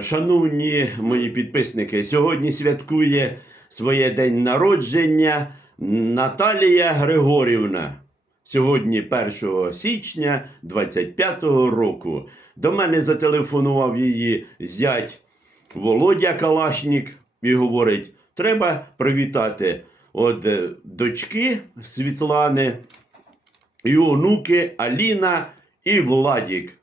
Шановні мої підписники, сьогодні святкує своє день народження Наталія Григорівна. Сьогодні 1 січня 25-го року. До мене зателефонував її зять Володя Калашнік і говорить, треба привітати від дочки Світлани і онуки Аліна і Владік.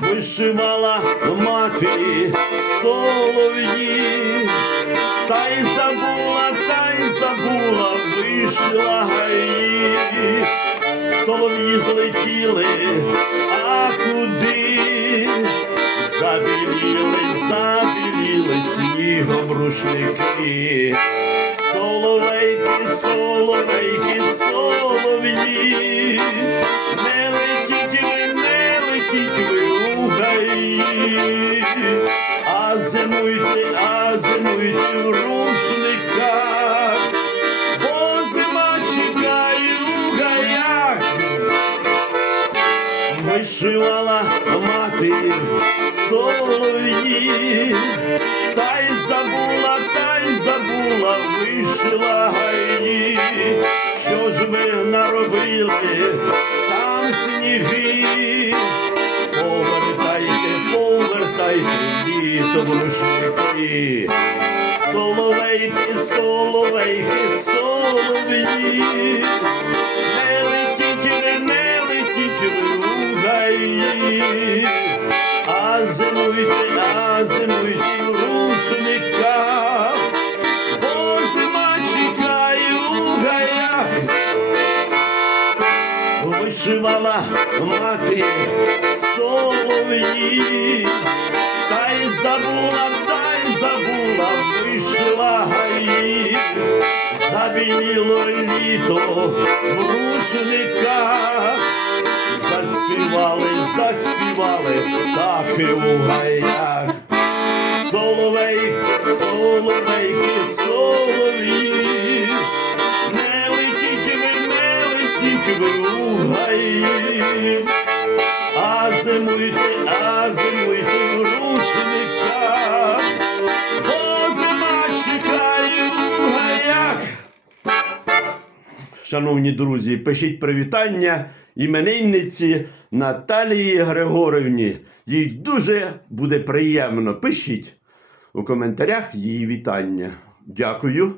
Вишивала мати солов'ї, та й забула, вишила гаї. Солов'ї злетіли, а куди? Забіліли снігом рушники. Соловейки, солов'ї, не летіть ви у гаї, а зимуйте в рушниках, бо зима чекає у гаях. Вишивала мати солов'ї, та й забула, вишила гаї. Що ж ви наробили там сніги? Повертайте літо в рушники. Соловейки, солов'ї, не летіть ви у гаї, а зимуйте в рушниках, бо зима чекає у гаях. Вишивала мати солов'ї, та й забула, вишила гаї. Забіліло літо в рушниках, заспівали птахи у гаях. Соловейки, солов'ї, не летіть ви у гаї, а зимуйте в рушниках, бо зима чекає у гаях. Шановні друзі, пишіть привітання іменинниці Наталії Григорівні. Їй дуже буде приємно. Пишіть у коментарях її вітання. Дякую.